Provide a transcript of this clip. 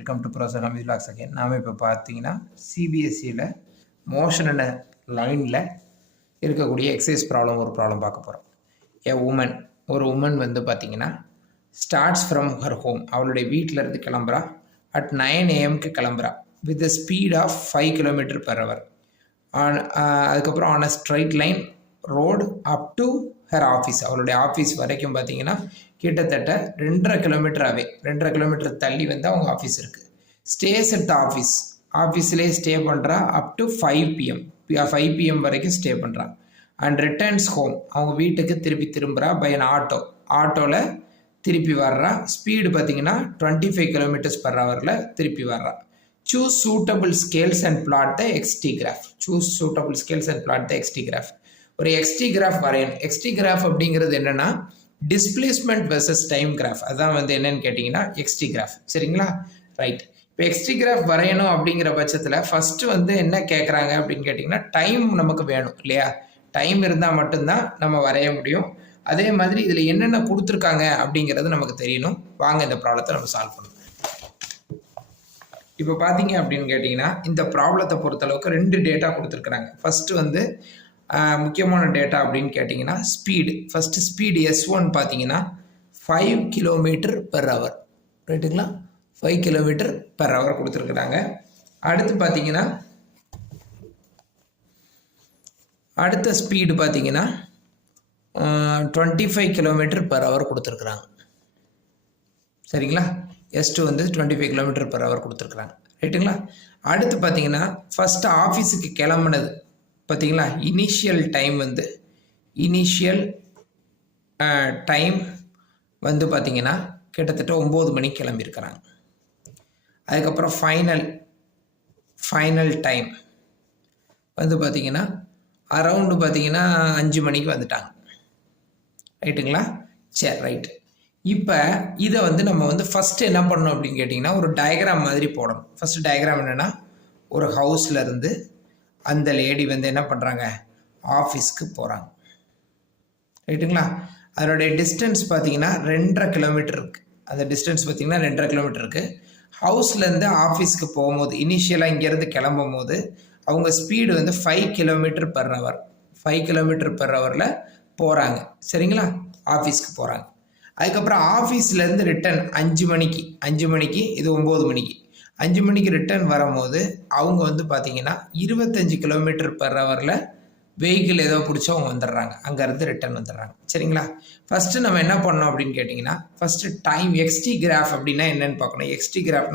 Welcome to professor Hameed vlogs again. நாம் இப்போ பார்த்தீங்கன்னா சிபிஎஸ்சியில் மோஷன் அண்ட் லைனில் இருக்கக்கூடிய எக்ஸசைஸ் ஒரு ப்ராப்ளம் பார்க்க போகிறோம். ஒரு உமன் வந்து பார்த்திங்கன்னா ஸ்டார்ட்ஸ் ஃப்ரம் ஹர் ஹோம், அவளுடைய வீட்டிலேருந்து கிளம்புறா. அட் 9 AM கிளம்புறா with the speed of 5 km/h. அதுக்கப்புறம் on a straight line road up to her office, அவளுடைய ஆஃபீஸ் வரைக்கும் பார்த்தீங்கன்னா கிட்டத்தட்ட 2.5 கிலோமீட்டராகவே 2.5 கிலோமீட்டர் தள்ளி வந்து அவங்க ஆஃபீஸ் இருக்குது. ஸ்டேஸ் அட் த ஆஃபீஸ்லேயே ஸ்டே பண்ணுறா அப் டு 5 PM வரைக்கும் ஸ்டே பண்ணுறா. அண்ட் ரிட்டர்ன்ஸ் ஹோம், அவங்க வீட்டுக்கு திரும்புகிறா பை அன் ஆட்டோவில் திருப்பி வர்றா. ஸ்பீடு பார்த்தீங்கன்னா 25 km/h திருப்பி வர்றா. Choose suitable scales and plot the X T graph. ஒரு எக்ஸ்டி கிராஃப் வரையணும். எக்ஸ்டி கிராஃப் அப்படிங்கிறது என்னென்னா டிஸ்பிளேஸ்மெண்ட் வெர்சஸ் டைம் கிராஃப். அதான் வந்து என்னன்னு கேட்டிங்கன்னா எக்ஸ்டி கிராஃப். சரிங்களா? ரைட். இப்போ எக்ஸ்டி கிராஃப் வரையணும் அப்படிங்கிற பட்சத்தில் ஃபஸ்ட்டு வந்து என்ன கேட்குறாங்க அப்படின்னு கேட்டிங்கன்னா டைம் நமக்கு வேணும் இல்லையா? டைம் இருந்தால் மட்டும்தான் நம்ம வரைய முடியும். அதே மாதிரி இதில் என்னென்ன கொடுத்துருக்காங்க அப்படிங்கிறது நமக்கு தெரியணும். வாங்க இந்த ப்ராப்ளத்தை நம்ம சால்வ் பண்ணணும். இப்போ பார்த்தீங்க அப்படின்னு கேட்டிங்கன்னா இந்த ப்ராப்ளத்தை பொறுத்தளவுக்கு 2 டேட்டா கொடுத்துருக்குறாங்க. ஃபஸ்ட்டு வந்து முக்கியமான டேட்டா அப்படின்னு கேட்டிங்கன்னா ஃபஸ்ட்டு ஸ்பீடு S1 பார்த்தீங்கன்னா 5 km/h. ரைட்டுங்களா? 5 km/h கொடுத்துருக்குறாங்க. அடுத்து பார்த்தீங்கன்னா அடுத்த ஸ்பீடு பார்த்தீங்கன்னா 25 km/h கொடுத்துருக்குறாங்க. சரிங்களா? S2 வந்து 25 km/h கொடுத்துருக்குறாங்க. ரைட்டுங்களா? அடுத்து பார்த்தீங்கன்னா ஃபஸ்ட்டு ஆஃபீஸுக்கு கிளம்புனது பார்த்தீங்களா, இனிஷியல் டைம் வந்து பார்த்தீங்கன்னா கிட்டத்தட்ட 9 மணிக்கு கிளம்பியிருக்கிறாங்க. அதுக்கப்புறம் ஃபைனல் டைம் வந்து பார்த்தீங்கன்னா அரவுண்டு பார்த்தீங்கன்னா 5 மணிக்கு வந்துட்டாங்க. ரைட்டுங்களா? சரி, ரைட்டு. இப்போ இதை வந்து நம்ம வந்து ஃபஸ்ட்டு என்ன பண்ணணும் அப்படின்னு கேட்டிங்கன்னா ஒரு டயக்ராம் மாதிரி போடணும். ஃபஸ்ட்டு டயக்ராம் என்னென்னா, ஒரு ஹவுஸில் இருந்து அந்த லேடி வந்து என்ன பண்ணுறாங்க, ஆஃபீஸ்க்கு போகிறாங்க. ரைட்டுங்களா? அதனுடைய டிஸ்டன்ஸ் பார்த்தீங்கன்னா 2.5 கிலோமீட்டர் இருக்குது. அந்த டிஸ்டன்ஸ் பார்த்தீங்கன்னா 2.5 கிலோமீட்டர் இருக்குது. ஹவுஸ்லேருந்து ஆஃபீஸ்க்கு போகும்போது இனிஷியலாக இங்கேருந்து கிளம்பும் போது அவங்க ஸ்பீடு வந்து 5 km/h போகிறாங்க. சரிங்களா? ஆஃபீஸ்க்கு போகிறாங்க. அதுக்கப்புறம் ஆஃபீஸ்லேருந்து ரிட்டர்ன் 5 மணிக்கு இது 9 மணிக்கு 5 மணிக்கு ரிட்டர்ன் வரும்போது அவங்க வந்து பார்த்தீங்கன்னா 25 km/h வெஹிக்கிள் ஏதோ பிடிச்சி அவங்க வந்துடுறாங்க. அங்கேருந்து ரிட்டர்ன் வந்துடுறாங்க. சரிங்களா? ஃபஸ்ட்டு நம்ம என்ன பண்ணோம் அப்படின்னு கேட்டிங்கன்னா ஃபஸ்ட்டு டைம் எக்ஸ்டி கிராஃப் அப்படின்னா என்னென்னு பார்க்கணும். எக்ஸ்டி கிராஃப்னா